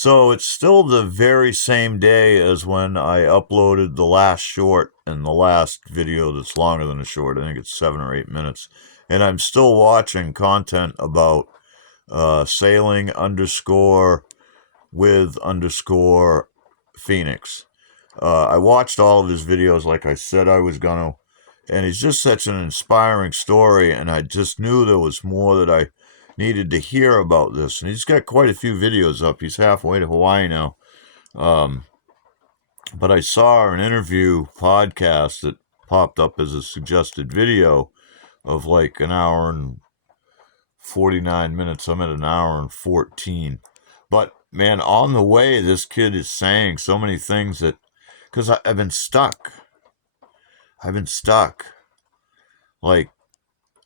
So it's still the very same day as when I uploaded the last short and the last video that's longer than a short. I think it's 7 or 8 minutes. And I'm still watching content about sailing underscore with underscore Phoenix. I watched all of his videos like I said I was going to. And he's just such an inspiring story. And I just knew there was more that I needed to hear about this. And he's got quite a few videos up. He's halfway to Hawaii now. Um, but I saw an interview podcast that popped up as a suggested video of like an hour and 49 minutes. I'm at an hour and 14. But man, on the way, this kid is saying so many things that, because I've been stuck. I've been stuck. Like,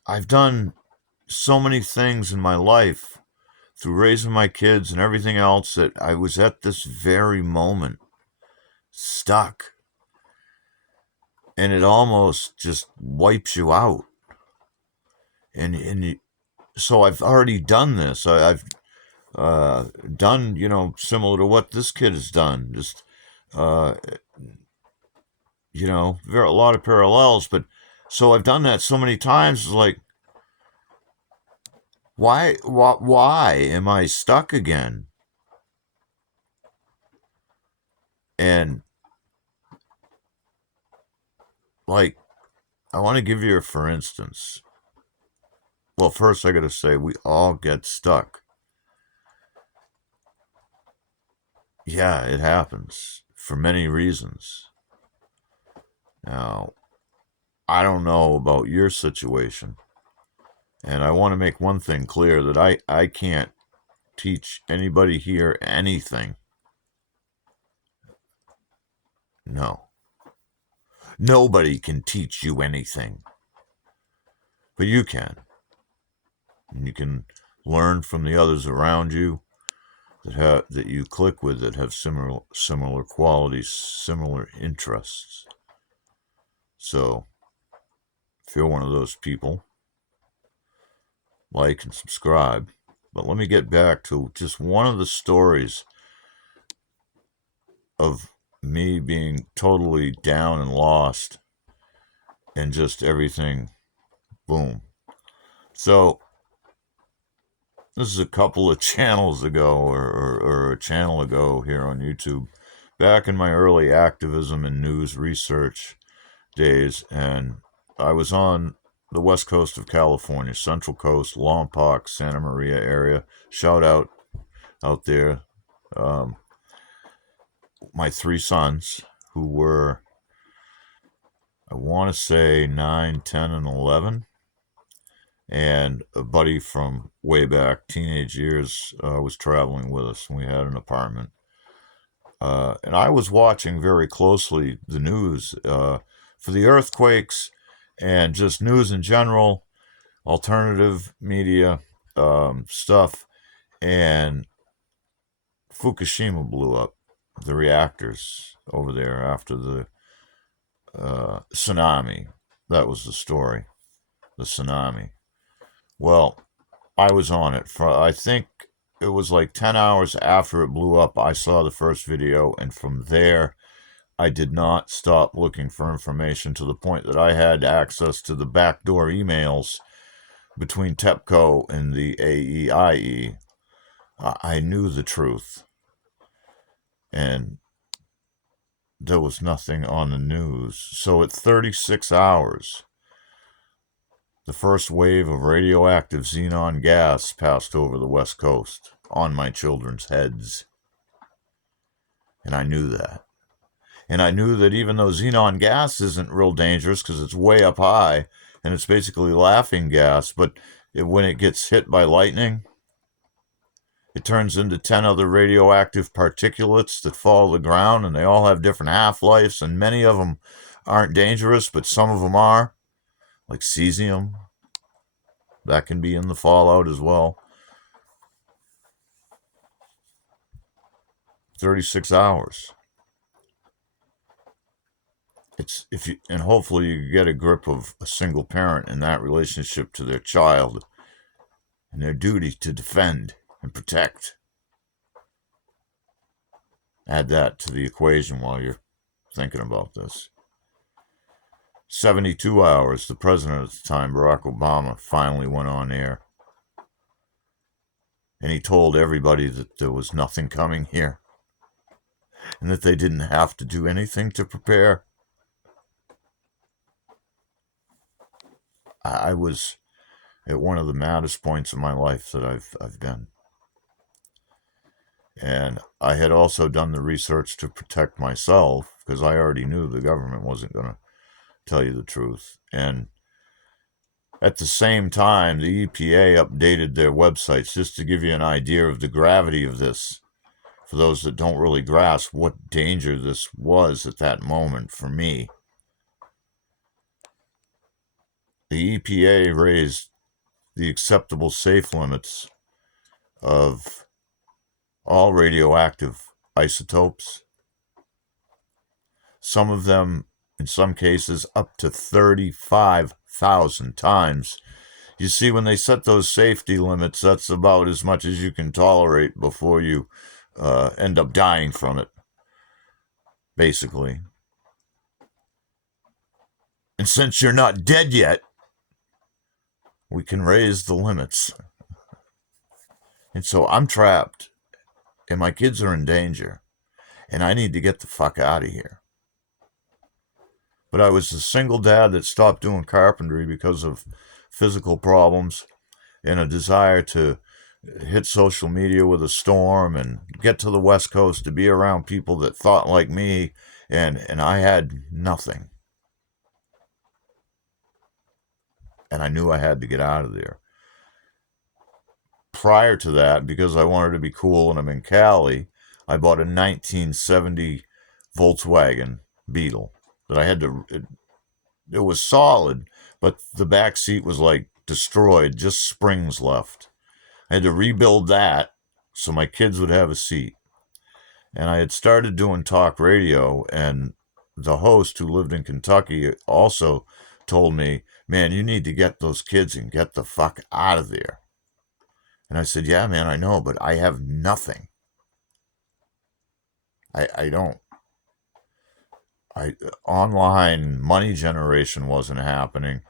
I've done so many things in my life through raising my kids and everything else that I was at this very moment stuck. And it almost just wipes you out. And so I've already done this. I've done, similar to what this kid has done. Just, uh, a lot of parallels. But so I've done that so many times. It's like, why am I stuck again? And like, I want to give you a for instance. Well, first I got to say we all get stuck. Yeah, it happens for many reasons. Now, I don't know about your situation, and I want to make one thing clear that I can't teach anybody here anything. No. Nobody can teach you anything. But you can. And you can learn from the others around you that you click with that have similar qualities, similar interests. So, if you're one of those people, like and subscribe. But let me get back to just one of the stories of me being totally down and lost and just everything, boom. So, this is a couple of channels ago or a channel ago here on YouTube, back in my early activism and news research days, and I was on the west coast of California, Central Coast, Lompoc, Santa Maria area. Shout out there. My three sons, who were, I want to say 9, 10, and 11, and a buddy from way back, teenage years, was traveling with us, and we had an apartment. And I was watching very closely the news for the earthquakes and just news in general, alternative media stuff, and Fukushima blew up, the reactors over there after the tsunami. That was the story, the tsunami. Well, I was on it for, I think it was like 10 hours after it blew up. I saw the first video, and from there, I did not stop looking for information to the point that I had access to the backdoor emails between TEPCO and the AEIE. I knew the truth. And there was nothing on the news. So at 36 hours, the first wave of radioactive xenon gas passed over the West Coast on my children's heads. And I knew that. And I knew that even though xenon gas isn't real dangerous because it's way up high and it's basically laughing gas, but when it gets hit by lightning, it turns into 10 other radioactive particulates that fall to the ground, and they all have different half-lives, and many of them aren't dangerous, but some of them are, like cesium. That can be in the fallout as well. 36 hours. It's and hopefully you get a grip of a single parent in that relationship to their child and their duty to defend and protect. Add that to the equation while you're thinking about this. 72 hours, the president at the time, Barack Obama, finally went on air. And he told everybody that there was nothing coming here and that they didn't have to do anything to prepare. I was at one of the maddest points of my life that I've been. And I had also done the research to protect myself because I already knew the government wasn't going to tell you the truth. And at the same time, the EPA updated their websites just to give you an idea of the gravity of this, for those that don't really grasp what danger this was at that moment for me. The EPA raised the acceptable safe limits of all radioactive isotopes, some of them, in some cases, up to 35,000 times. You see, when they set those safety limits, that's about as much as you can tolerate before you end up dying from it, basically. And since you're not dead yet, we can raise the limits. And so I'm trapped, and my kids are in danger, and I need to get the fuck out of here. But I was a single dad that stopped doing carpentry because of physical problems and a desire to hit social media with a storm and get to the West Coast to be around people that thought like me, and I had nothing. And I knew I had to get out of there. Prior to that, because I wanted to be cool and I'm in Cali, I bought a 1970 Volkswagen Beetle that I had to, it was solid, but the back seat was like destroyed, just springs left. I had to rebuild that so my kids would have a seat. And I had started doing talk radio, and the host who lived in Kentucky also told me, man, you need to get those kids and get the fuck out of there. And I said, yeah, man, I know, but I have nothing. I don't. Online money generation wasn't happening.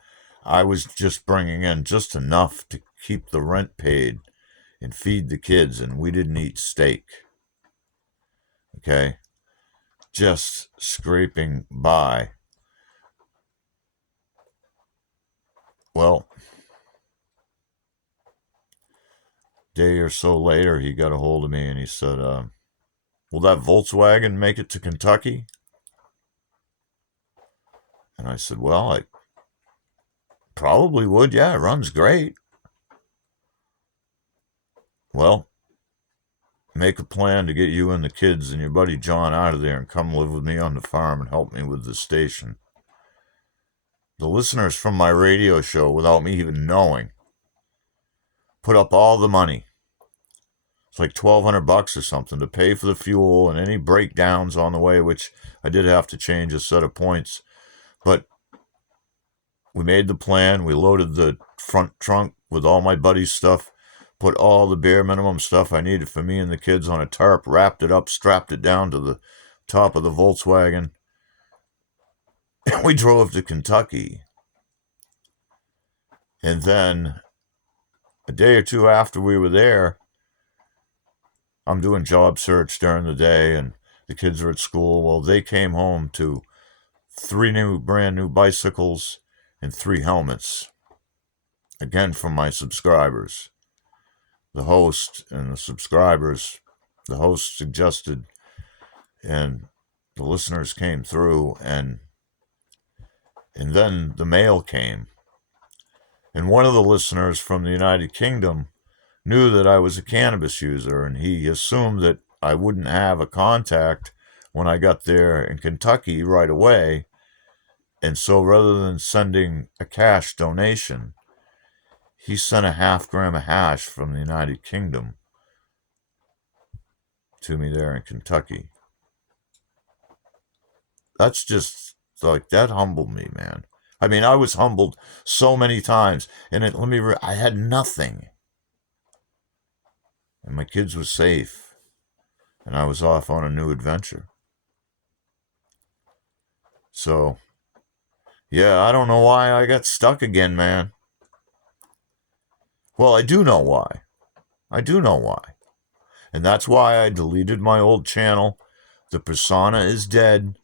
I was just bringing in just enough to keep the rent paid and feed the kids, and we didn't eat steak. Okay? Just scraping by. Well, a day or so later, he got a hold of me and he said, will that Volkswagen make it to Kentucky? And I said, well, I probably would. Yeah, it runs great. Well, make a plan to get you and the kids and your buddy John out of there and come live with me on the farm and help me with the station. The listeners from my radio show, without me even knowing, put up all the money. It's like $1,200 or something to pay for the fuel and any breakdowns on the way, which I did have to change a set of points. But we made the plan. We loaded the front trunk with all my buddy's stuff, put all the bare minimum stuff I needed for me and the kids on a tarp, wrapped it up, strapped it down to the top of the Volkswagen. And we drove to Kentucky. And then a day or two after we were there, I'm doing job search during the day and the kids are at school. Well, they came home to 3 brand new bicycles and 3 helmets. Again, from my subscribers. The host and the subscribers, the host suggested, and the listeners came through, and then the mail came. And one of the listeners from the United Kingdom knew that I was a cannabis user, and he assumed that I wouldn't have a contact when I got there in Kentucky right away. And so rather than sending a cash donation, he sent a 0.5 gram of hash from the United Kingdom to me there in Kentucky. That's just like, that humbled me, man. I mean, I was humbled so many times, and I had nothing. And my kids were safe. and I was off on a new adventure. So, yeah, I don't know why I got stuck again, man. Well, I do know why. I do know why. And that's why I deleted my old channel. The persona is dead.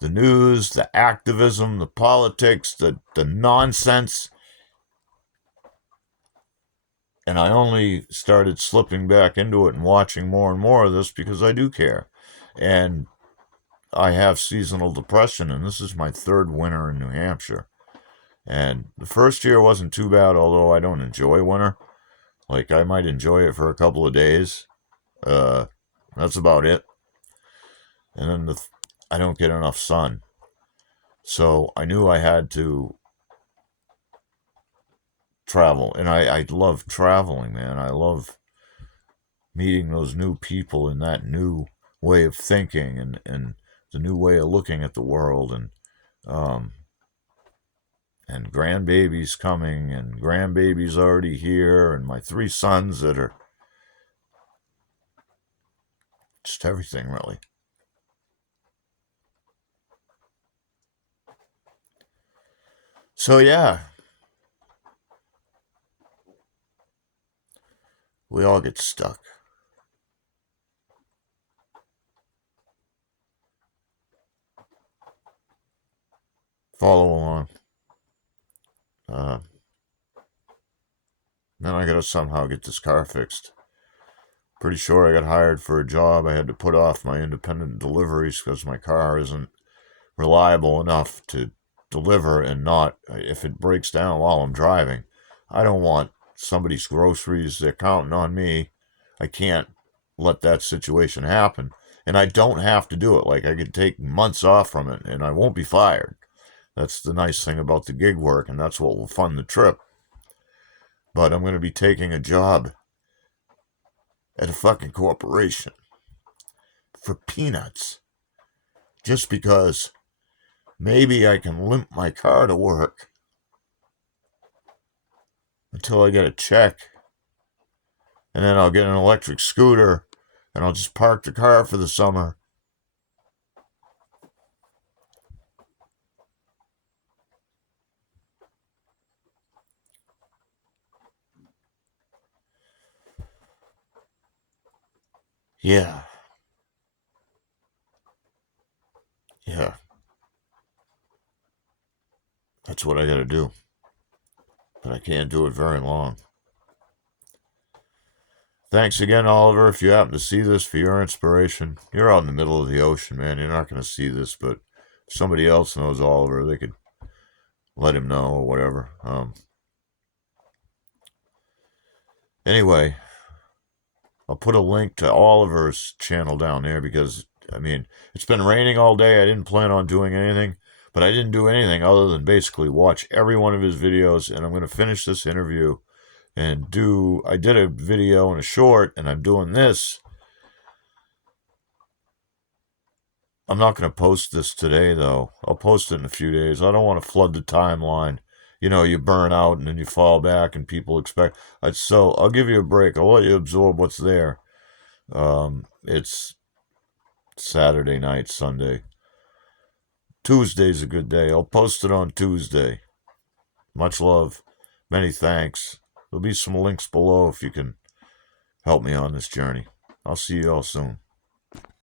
The news, the activism, the politics, the nonsense. And I only started slipping back into it and watching more and more of this because I do care. And I have seasonal depression, and this is my third winter in New Hampshire. And the first year wasn't too bad, although I don't enjoy winter. Like, I might enjoy it for a couple of days. Uh, that's about it. And then I don't get enough sun. So I knew I had to travel. And I love traveling, man. I love meeting those new people and that new way of thinking and the new way of looking at the world. And grandbabies coming and grandbabies already here and my three sons that are just everything, really. So, yeah, we all get stuck. Follow along. Uh, then I gotta somehow get this car fixed. Pretty sure I got hired for a job. I had to put off my independent deliveries because my car isn't reliable enough to deliver, and not if it breaks down while I'm driving. I don't want somebody's groceries. They're counting on me. I can't let that situation happen. And I don't have to do it. Like, I could take months off from it and I won't be fired. That's the nice thing about the gig work, and that's what will fund the trip. But I'm going to be taking a job at a fucking corporation for peanuts just because maybe I can limp my car to work until I get a check, and then I'll get an electric scooter and I'll just park the car for the summer. Yeah, yeah, that's what I gotta do. But I can't do it very long. Thanks again, Oliver. If you happen to see this, for your inspiration, you're out in the middle of the ocean, man. You're not going to see this, but if somebody else knows Oliver, they could let him know or whatever. Anyway, I'll put a link to Oliver's channel down there because, I mean, it's been raining all day. I didn't plan on doing anything, but I didn't do anything other than basically watch every one of his videos, and I'm going to finish this interview and I did a video and a short, and I'm doing this. I'm not going to post this today, though. I'll post it in a few days. I don't want to flood the timeline. You know, you burn out and then you fall back and people expect. So I'll give you a break. I'll let you absorb what's there. It's Saturday night, Sunday. Tuesday's a good day. I'll post it on Tuesday. Much love. Many thanks. There'll be some links below if you can help me on this journey. I'll see you all soon.